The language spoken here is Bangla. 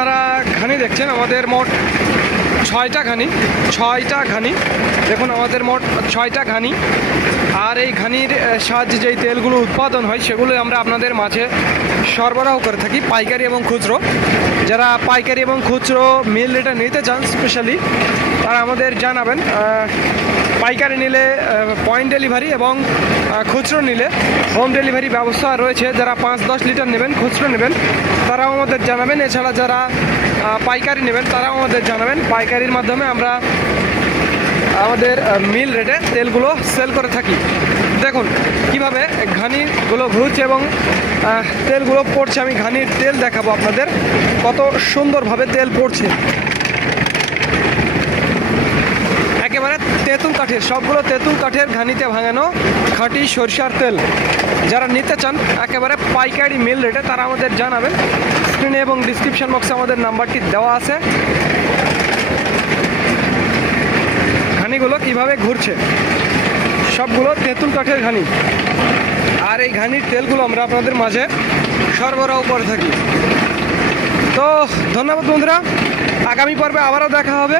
আপনারা ঘানি দেখছেন, আমাদের মোট ছয়টা ঘানি ছয়টা ঘানি। দেখুন, আমাদের মোট ছয়টা ঘানি। আর এই ঘানির সাহায্যে যেই তেলগুলো উৎপাদন হয়, সেগুলো আমরা আপনাদের মাঝে সরবরাহ করে থাকি, পাইকারি এবং খুচরো। যারা পাইকারি এবং খুচরো মিল রেটে নিতে চান স্পেশালি তারা আমাদের জানাবেন পাইকারি নিলে পয়েন্ট ডেলিভারি এবং খুচরো নিলে হোম ডেলিভারি ব্যবস্থা রয়েছে। যারা পাঁচ দশ লিটার নেবেন, খুচরো নেবেন, তারাও আমাদের জানাবেন। এছাড়া যারা পাইকারি নেবেন, তারাও আমাদের জানাবেন। পাইকারির মাধ্যমে আমরা আমাদের মিল রেটে তেলগুলো সেল করে থাকি। দেখুন, কীভাবে ঘানিগুলো ঘুরছে এবং তেলগুলো পড়ছে। আমি ঘানির তেল দেখাবো আপনাদের। কত সুন্দরভাবে তেল পড়ছে একেবারে তেঁতুল কাঠের সবগুলো তেঁতুল কাঠের ঘানিতে ভাঙানো খাঁটি সরিষার তেল। যারা নিতে চান, একেবারে পাইকারি মিল রেটে তারা আমাদের জানাবেন। স্ক্রিনে এবং ডিসক্রিপশন বক্সে আমাদের নাম্বারটি দেওয়া আছে। ঘানিগুলো কীভাবে ঘুরছে? সবগুলো তেঁতুল কাঠের ঘানি। আর এই ঘানির তেলগুলো আমরা আপনাদের মাঝে সরবরাহ করে থাকি। তো ধন্যবাদ বন্ধুরা। আগামী পর্বে আবারও দেখা হবে।